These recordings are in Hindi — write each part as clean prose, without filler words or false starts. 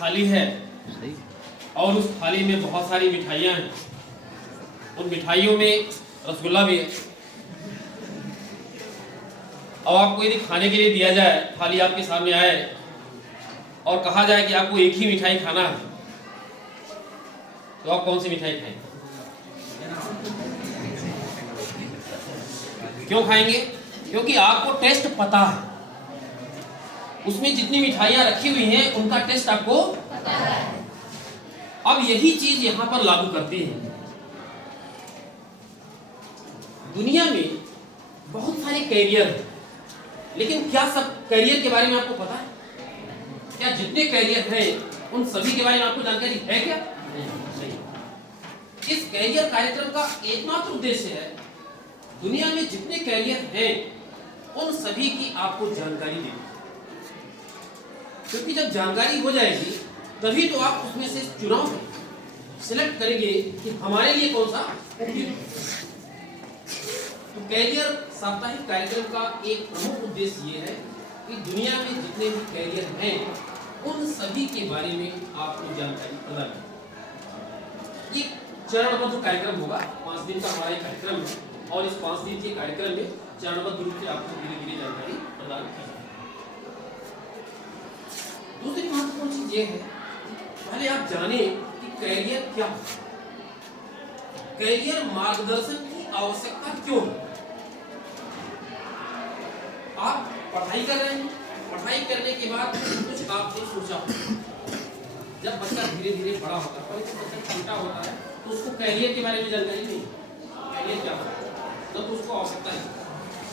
थाली है और उस थाली में बहुत सारी मिठाइयाँ हैं। उन मिठाइयों में रसगुल्ला भी है। अब आपको यदि खाने के लिए दिया जाए, थाली आपके सामने आए और कहा जाए कि आपको एक ही मिठाई खाना है, तो आप कौन सी मिठाई खाएंगे? क्यों खाएंगे? क्योंकि आपको टेस्ट पता है। उसमें जितनी मिठाइयां रखी हुई हैं उनका टेस्ट आपको पता है। अब यही चीज यहां पर लागू करते हैं। दुनिया में बहुत सारे कैरियर हैं, लेकिन क्या सब कैरियर के बारे में आपको पता है? क्या जितने कैरियर हैं उन सभी के बारे में आपको जानकारी है क्या? नहीं। इस कैरियर कार्यक्रम का एकमात्र उद्देश्य है दुनिया में जितने कैरियर हैं उन सभी की आपको जानकारी देनी। क्योंकि जब जानकारी हो जाएगी तभी तो आप उसमें से चुनाव सिलेक्ट करेंगे कि हमारे लिए कौन सा उपयुक्त। तो कैरियर साप्ताहिक कार्यक्रम का एक प्रमुख उद्देश्य ये है कि दुनिया में जितने भी कैरियर हैं उन सभी के बारे में आपको जानकारी प्रदान करें। ये चरणबद्ध कार्यक्रम होगा। 5 दिन का हमारा कार्यक्रम है और इस 5 दिन के कार्यक्रम में चरणबद्ध रूप से आपको धीरे धीरे जानकारी प्रदान की। दूसरी महत्वपूर्ण चीज ये है, पहले आप जाने कि कैरियर क्या है। कैरियर मार्गदर्शन की आवश्यकता क्यों है? आप पढ़ाई कर रहे हैं, पढ़ाई करने के बाद कुछ आपने सोचा, जब बच्चा धीरे धीरे बड़ा होता है, जब बच्चा छोटा होता है तो उसको कैरियर के बारे में जानकारी नहीं, कैरियर क्या है तो उसको आवश्यकता है।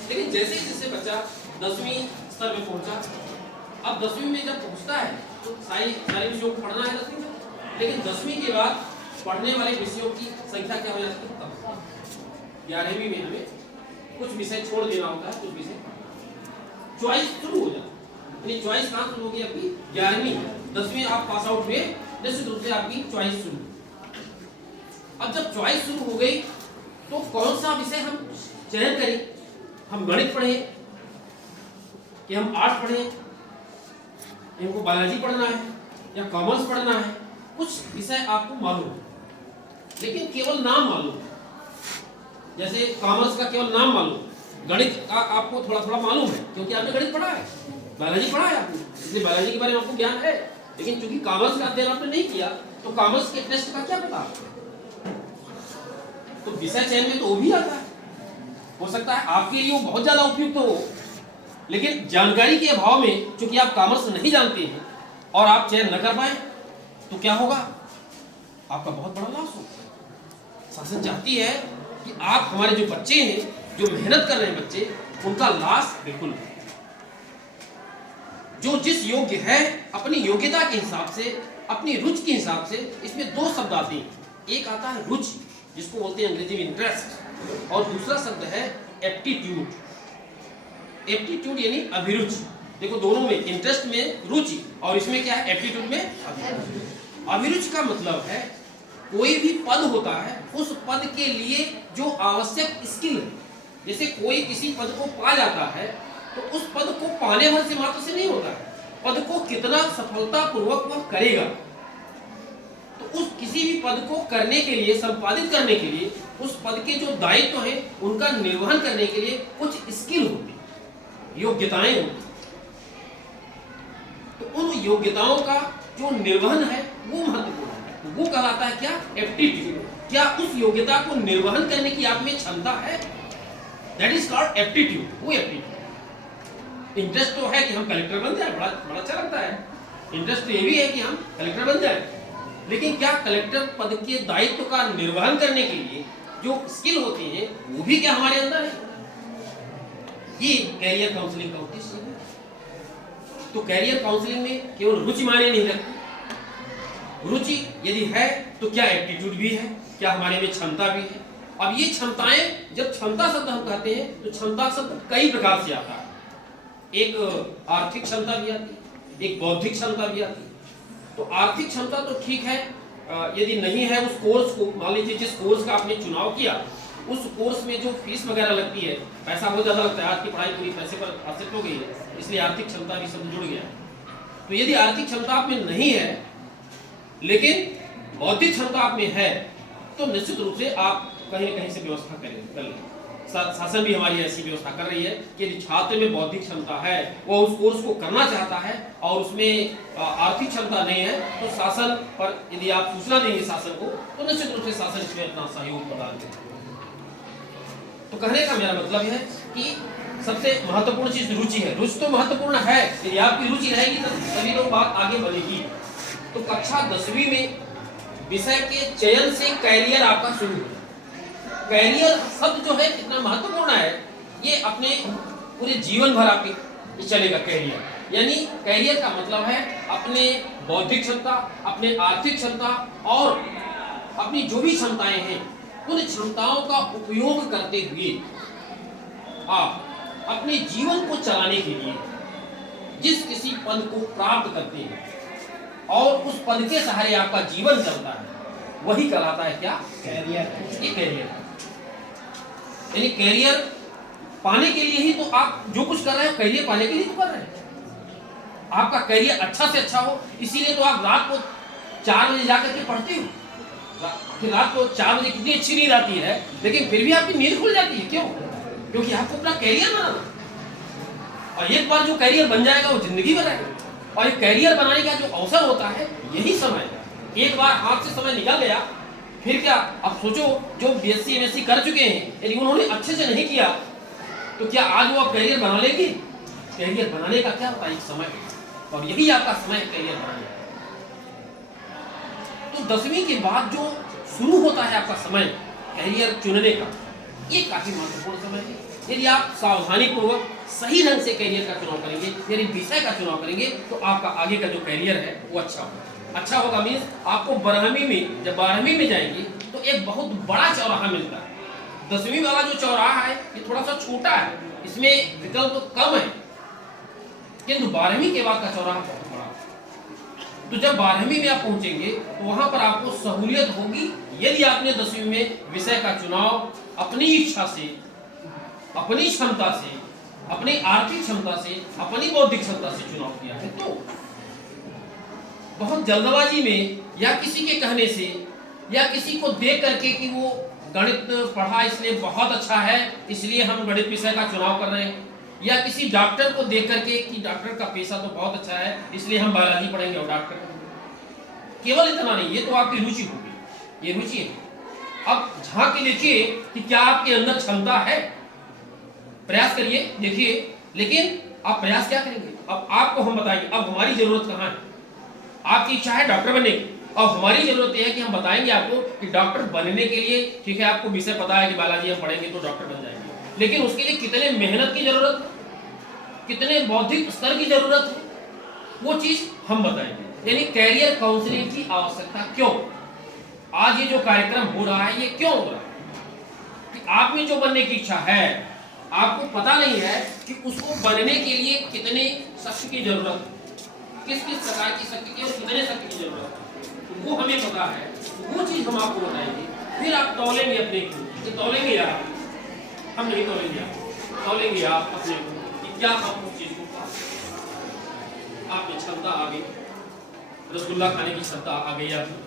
लेकिन जैसे जैसे बच्चा 10वीं स्तर में पहुंचा, अब 10वीं में जब पहुंचता है तो सारे विषयों को पढ़ना है 10वीं में, लेकिन 10वीं के बाद पढ़ने वाले विषयों की संख्या क्या हो जाती है? कम। 11वीं में हमें कुछ विषय छोड़ देना होता है, कुछ विषय चॉइस शुरू हो जाती है। चॉइस कहाँ शुरू होगी? आपकी 11वीं 10वीं आप पास आउट हुए, निश्चित रूप से आपकी चॉइस शुरू। अब जब चॉइस शुरू हो गई तो कौन सा विषय हम चयन करें? हम गणित पढ़े कि हम आर्ट्स पढ़े, इनको बायोलॉजी पढ़ना है या कॉमर्स पढ़ना है? कुछ विषय आपको मालूम है लेकिन केवल नाम मालूम है। जैसे कॉमर्स का केवल नाम मालूम, गणित का आपको थोड़ा थोड़ा मालूम है क्योंकि आपने गणित पढ़ा है, बायोलॉजी पढ़ा है आपने, इसलिए बायोलॉजी के बारे में आपको ज्ञान है। लेकिन चूंकि कॉमर्स का अध्ययन आपने नहीं किया तो कॉमर्स के टेस्ट का क्या पता? तो विषय चयन में तो वो भी आता है। हो सकता है आपके लिए वो बहुत ज्यादा उपयुक्त हो, लेकिन जानकारी के अभाव में चूंकि आप कॉमर्स नहीं जानते हैं और आप चयन न कर पाए तो क्या होगा? आपका बहुत बड़ा लॉस होगा। शासन चाहती है कि आप, हमारे जो बच्चे हैं, जो मेहनत कर रहे हैं बच्चे, उनका लॉस बिल्कुल नहीं। जो जिस योग्य है अपनी योग्यता के हिसाब से, अपनी रुचि के हिसाब से, इसमें 2 शब्द आते हैं। एक आता है रुचि, जिसको बोलते हैं अंग्रेजी में इंटरेस्ट, और दूसरा शब्द है एप्टीट्यूड। एप्टीट्यूड यानी अभिरुचि। देखो दोनों में, इंटरेस्ट में रुचि और इसमें क्या है? एप्टीट्यूड में अभिरुचि। अभिरुचि का मतलब है कोई भी पद होता है, उस पद के लिए जो आवश्यक स्किल है। जैसे कोई किसी पद को पा जाता है तो उस पद को पाने भर से मात्र से नहीं होता है, पद को कितना सफलतापूर्वक वह करेगा। तो उस किसी भी पद को करने के लिए, संपादित करने के लिए, उस पद के जो दायित्व हैं उनका निर्वहन करने के लिए कुछ स्किल होती है, योग्यताएं होती। तो उन योग्यताओं का जो निर्वहन है वो महत्वपूर्ण है। वो कहलाता है क्या? एप्टीट्यूड। क्या उस योग्यता को निर्वहन करने की आप में क्षमता है? That is called aptitude. वो एप्टीट्यूड। इंटरेस्ट तो है कि हम कलेक्टर बन जाए, बड़ा बड़ा अच्छा लगता है। इंटरेस्ट तो ये भी है कि हम कलेक्टर बन जाए, लेकिन क्या कलेक्टर पद के दायित्व का निर्वहन करने के लिए जो स्किल होती है वो भी क्या हमारे अंदर है? ये कैरियर काउंसलिंग का उद्देश्य है। तो कैरियर काउंसलिंग में केवल रुचि माने नहीं रखती। रुचि यदि है तो क्या एप्टीट्यूड भी है, क्या हमारे में क्षमता भी है। अब ये क्षमताएं, जब क्षमता शब्द हम कहते हैं तो क्षमता शब्द कई प्रकार से आता है। एक आर्थिक क्षमता भी आती है, एक बौद्धिक क्षमता भी आती है। तो आर्थिक क्षमता तो ठीक है, यदि नहीं है उस कोर्स को, मान लीजिए जिस कोर्स का आपने चुनाव किया उस कोर्स में जो फीस वगैरह लगती है, पैसा बहुत ज्यादा लगता है, आज की पढ़ाई पूरी पैसे पर आश्रित हो गई है, इसलिए आर्थिक क्षमता भी सब जुड़ गया है। तो यदि आर्थिक क्षमता आप में नहीं है लेकिन बौद्धिक क्षमता आप में है तो निश्चित रूप से आप कहीं न कहीं से व्यवस्था कर लें। शासन भी हमारी ऐसी व्यवस्था कर रही है कि यदि छात्र में बौद्धिक क्षमता है, वो उस कोर्स को करना चाहता है और उसमें आर्थिक क्षमता नहीं है, तो शासन पर यदि आप सूचना देंगे शासन को, तो निश्चित रूप से शासन इसमें अपना सहयोग प्रदान करेगा। तो कहने का मेरा मतलब है कि सबसे महत्वपूर्ण चीज रुचि है। रुचि तो महत्वपूर्ण है, यदि आपकी रुचि रहेगी तो सभी लोग बात आगे बढ़ेगी। तो कक्षा 10वीं में विषय के चयन से कैरियर आपका शुरू होगा। कैरियर शब्द जो है कितना महत्वपूर्ण है, ये अपने पूरे जीवन भर आपके चलेगा। कैरियर यानी कैरियर का मतलब है अपने बौद्धिक क्षमता, अपने आर्थिक क्षमता और अपनी जो भी क्षमताएं हैं, उन क्षमताओं का उपयोग करते हुए आप अपने जीवन को चलाने के लिए जिस किसी पद को प्राप्त करते हैं और उस पद के सहारे आपका जीवन चलता है, वही कहलाता है क्या? कैरियर। ये कैरियर यानी कैरियर पाने के लिए ही तो आप जो कुछ कर रहे हैं, कैरियर पाने के लिए तो कर रहे हैं। आपका कैरियर अच्छा से अच्छा हो, इसीलिए तो आप रात को 4 बजे जाकर के पढ़ते हो। फिर रात को 4 बजे कितनी अच्छी नींद आती है, लेकिन फिर भी आपकी नींद खुल जाती है। क्यों? क्योंकि आपको अपना कैरियर बनाना, और एक बार जो कैरियर बन जाएगा वो जिंदगी बनाएगा। और एक कैरियर बनाने का जो अवसर होता है, यही समय है। एक बार हाथ से समय निकल गया, फिर क्या? अब सोचो, जो बीएससी एमएससी कर चुके हैं, यदि उन्होंने अच्छे से नहीं किया तो क्या आज वो आप कैरियर बना लेंगे? कैरियर बनाने का क्या होता है? एक समय, और यही आपका समय है कैरियर बनाने का। तो 10वीं के बाद जो शुरू होता है आपका समय कैरियर चुनने का, ये काफी महत्वपूर्ण समय है। यदि आप सावधानी पूर्वक सही ढंग से कैरियर का चुनाव करेंगे, यदि विषय का चुनाव करेंगे, तो आपका आगे का जो कैरियर है वो अच्छा होगा। अच्छा होगा मीन्स आपको 12वीं में, जब 12वीं में जाएंगे तो एक बहुत बड़ा चौराहा मिलता है। 10वीं वाला जो चौराहा है ये थोड़ा सा छोटा है, इसमें विकल्प कम है, किंतु 12वीं के बाद का चौराहा बहुत बड़ा है। तो जब 12वीं में आप पहुंचेंगे तो वहां पर आपको सहूलियत होगी यदि आपने 10वीं में विषय का चुनाव अपनी इच्छा से, अपनी क्षमता से, अपनी आर्थिक क्षमता से, अपनी बौद्धिक क्षमता से चुनाव किया है। तो बहुत जल्दबाजी में या किसी के कहने से या किसी को देख करके कि वो गणित पढ़ा इसलिए बहुत अच्छा है इसलिए हम गणित विषय का चुनाव कर रहे हैं, या किसी डॉक्टर को देख करके कि डॉक्टर का पेशा तो बहुत अच्छा है इसलिए हम बायोलॉजी पढ़ेंगे और डॉक्टर, केवल इतना नहीं, ये तो आपकी रुचि होगी, ये रुचि है। अब झांक के देखिए कि क्या आपके अंदर क्षमता है, प्रयास करिए, देखिए। लेकिन आप प्रयास क्या करेंगे? अब आपको हम बताएंगे अब हमारी जरूरत कहाँ है। आपकी इच्छा है डॉक्टर बनने की, और हमारी जरूरत यह है कि हम बताएंगे आपको कि डॉक्टर बनने के लिए, ठीक है, आपको विषय पता है कि बायोलॉजी हम पढ़ेंगे तो डॉक्टर बन जाएंगे, लेकिन उसके लिए कितने मेहनत की जरूरत, कितने बौद्धिक स्तर की जरूरत है, वो चीज हम बताएंगे। यानी कैरियर काउंसलिंग की आवश्यकता क्यों, आज ये जो कार्यक्रम हो रहा है ये क्यों हो रहा है कि आप में जो बनने की इच्छा है, आपको पता नहीं है कि उसको बनने के लिए कितने शक्ति की जरूरत है, किस किस प्रकार की शक्ति की और कितने शक्ति की जरूरत है, वो हमें पता है, वो चीज हम आपको बताएंगे। फिर आप तौलेंगे अपने को, कि तौलेंगे आप, हम नहीं तौलेंगे आप, तौलेंगे आप अपने को कि क्या हम उस चीज को आप में क्षमता आ गई, रसगुल्ला खाने की क्षमता आ गई आपकी,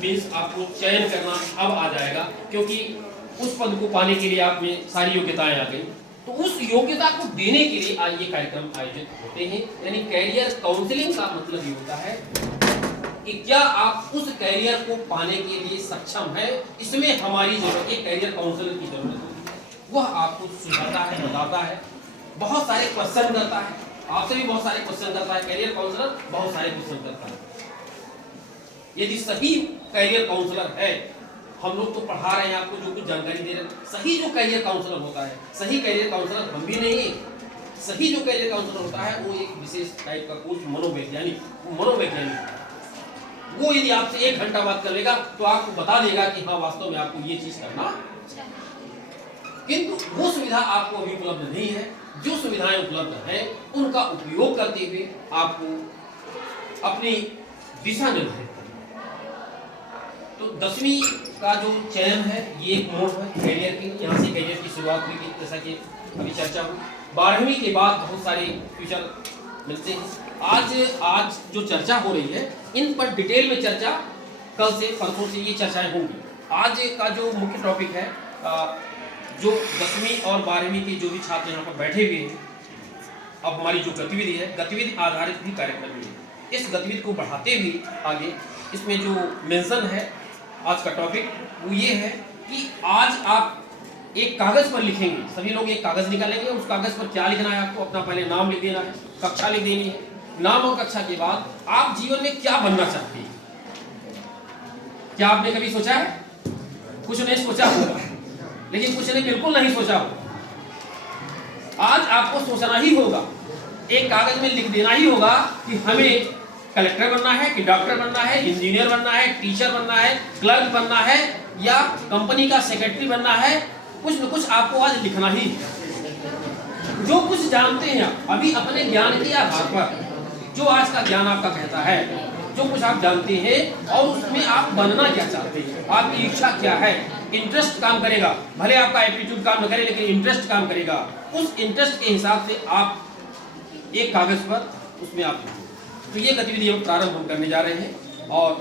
मीन्स आपको चयन करना अब आ जाएगा, क्योंकि उस पद को पाने के लिए आप में सारी योग्यताएं आ गई। तो उस योग्यता को देने के लिए आज ये कार्यक्रम आयोजित होते हैं। यानी कैरियर काउंसलिंग का मतलब ये होता है कि क्या आप उस कैरियर को पाने के लिए सक्षम है, इसमें हमारी जरूरत है, कैरियर काउंसलर की जरूरत होती है। वह आपको सुझाता है, बताता है, बहुत सारे क्वेश्चन करता है, आपसे भी बहुत सारे क्वेश्चन करता है, कैरियर काउंसलर बहुत सारे क्वेश्चन करता है। यदि सही कैरियर काउंसलर है, हम लोग तो पढ़ा रहे हैं आपको, जो कुछ जानकारी दे रहे हैं, सही जो कैरियर काउंसलर होता है, सही कैरियर काउंसलर हम भी नहीं है, सही जो कैरियर काउंसलर होता है वो एक विशेष टाइप का कोच, मनोवैज्ञानिक, वो यदि आपसे 1 घंटा बात कर लेगा तो आपको बता देगा कि हाँ वास्तव में आपको ये चीज करना, किंतु वो सुविधा आपको अभी उपलब्ध नहीं है। जो सुविधाएं उपलब्ध है उनका उपयोग करते हुए आपको अपनी दिशा निर्धारित, तो 10वीं का जो चयन है ये एक मोड़ है कैरियर की, यहाँ से कैरियर की शुरुआत हुई, जैसा कि अभी चर्चा हुई। 12वीं के बाद बहुत सारे फ्यूचर मिलते हैं, आज जो चर्चा हो रही है इन पर डिटेल में चर्चा कल से परसों से ये चर्चाएं होंगी। आज का जो मुख्य टॉपिक है, जो 10वीं और 12वीं के जो भी छात्र यहाँ पर बैठे हुए हैं, अब हमारी जो गतिविधि है, गतिविधि आधारित भी कार्यक्रम है। इस गतिविधि को बढ़ाते हुए आगे इसमें जो मेंशन है आज का टॉपिक वो ये है कि आज आप एक कागज पर लिखेंगे, सभी लोग एक कागज निकालेंगे। उस कागज पर क्या लिखना है आपको, अपना पहले नाम लिख देना है, कक्षा लिख देनी है। नाम और कक्षा के बाद आप जीवन में क्या बनना चाहते हैं, क्या आपने कभी सोचा है? कुछ नहीं सोचा होगा, लेकिन कुछ ने बिल्कुल नहीं सोचा होगा। आज आपको सोचना ही होगा, एक कागज में लिख देना ही होगा कि हमें कलेक्टर बनना है कि डॉक्टर बनना है, इंजीनियर बनना है, टीचर बनना है, क्लर्क बनना है या कंपनी का सेक्रेटरी बनना है। कुछ न कुछ आपको आज लिखना ही है। जो कुछ जानते हैं अभी अपने ज्ञान के आधार पर, जो आज का ज्ञान आपका कहता है, जो कुछ आप जानते हैं और उसमें आप बनना क्या चाहते हैं, आपकी इच्छा क्या है, इंटरेस्ट काम करेगा। भले आपका एप्टीट्यूड काम न करे लेकिन इंटरेस्ट काम करेगा। उस इंटरेस्ट के हिसाब से आप एक कागज पर उसमें आप, तो ये गतिविधि हम प्रारंभ करने जा रहे हैं। और